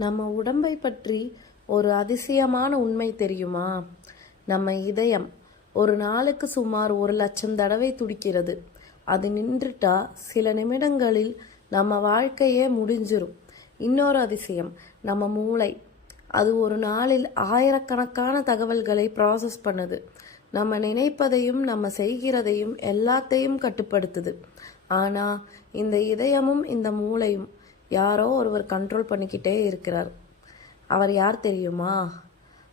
நம்ம உடம்பை பற்றி ஒரு அதிசயமான உண்மை தெரியுமா? நம்ம இதயம் ஒரு நாளுக்கு சுமார் 1,00,000 தடவை துடிக்கிறது. அது நின்றுட்டா சில நிமிடங்களில் நம்ம வாழ்க்கையே முடிஞ்சிரும். இன்னொரு அதிசயம் நம்ம மூளை. அது ஒரு நாளில் ஆயிரக்கணக்கான தகவல்களை ப்ராசஸ் பண்ணுது. நம்ம நினைப்பதையும் நம்ம செய்கிறதையும் எல்லாத்தையும் கட்டுப்படுத்துது. ஆனால் இந்த இதயமும் இந்த மூளையும் யாரோ ஒருவர் கண்ட்ரோல் பண்ணிக்கிட்டே இருக்கிறார். அவர் யார் தெரியுமா?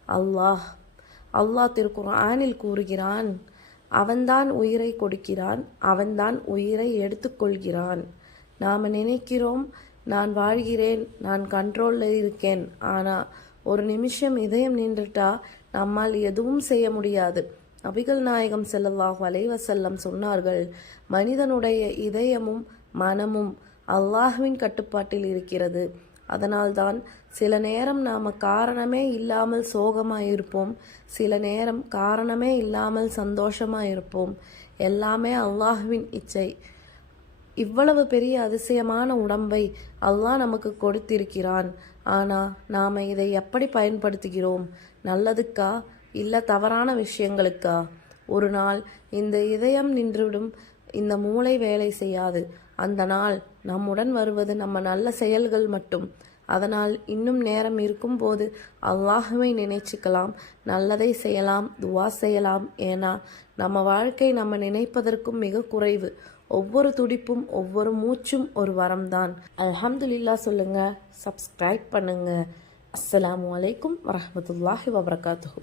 அல்லாஹ். அல்லாஹ் திருக்குர்ஆனில் கூறுகிறான், அவன்தான் உயிரை கொடுக்கிறான், அவன்தான் உயிரை எடுத்துக்கொள்கிறான். நாம் நினைக்கிறோம் நான் வாழ்கிறேன், நான் கண்ட்ரோலில் இருக்கேன். ஆனால் ஒரு நிமிஷம் இதயம் நின்றுட்டா நம்மால் எதுவும் செய்ய முடியாது. நபிகள் நாயகம் ஸல்லல்லாஹு அலைஹி வஸல்லம் சொன்னார்கள், மனிதனுடைய இதயமும் மனமும் அல்லாஹ்வின் கட்டுப்பாட்டில் இருக்கிறது. அதனால்தான் சில நேரம் நாம் காரணமே இல்லாமல் சோகமாக இருப்போம், சில நேரம் காரணமே இல்லாமல் சந்தோஷமாக இருப்போம். எல்லாமே அல்லாஹ்வின் இச்சை. இவ்வளவு பெரிய அதிசயமான உடம்பை அல்லாஹ் நமக்கு கொடுத்திருக்கிறான். ஆனால் நாம் இதை எப்படி பயன்படுத்துகிறோம்? நல்லதுக்கா இல்லை தவறான விஷயங்களுக்கா? ஒரு நாள் இந்த இதயம் நின்றுவிடும், இந்த மூளை வேலை செய்யாது. அந்த நாள் நம்முடன் வருவது நம்ம நல்ல செயல்கள் மட்டும். அதனால் இன்னும் நேரம் இருக்கும்போது அல்லாஹுவை நினைச்சுக்கலாம், நல்லதை செய்யலாம், துவா செய்யலாம். ஏன்னா நம்ம வாழ்க்கை நம்ம நினைப்பதற்கும் மிக குறைவு. ஒவ்வொரு துடிப்பும் ஒவ்வொரு மூச்சும் ஒரு வரம்தான். அல்ஹம்துலில்லாஹ் சொல்லுங்க, சப்ஸ்கிரைப் பண்ணுங்க. அஸ்ஸலாமு அலைக்கும் வரஹ்மத்துல்லாஹி வபரகாத்துஹு.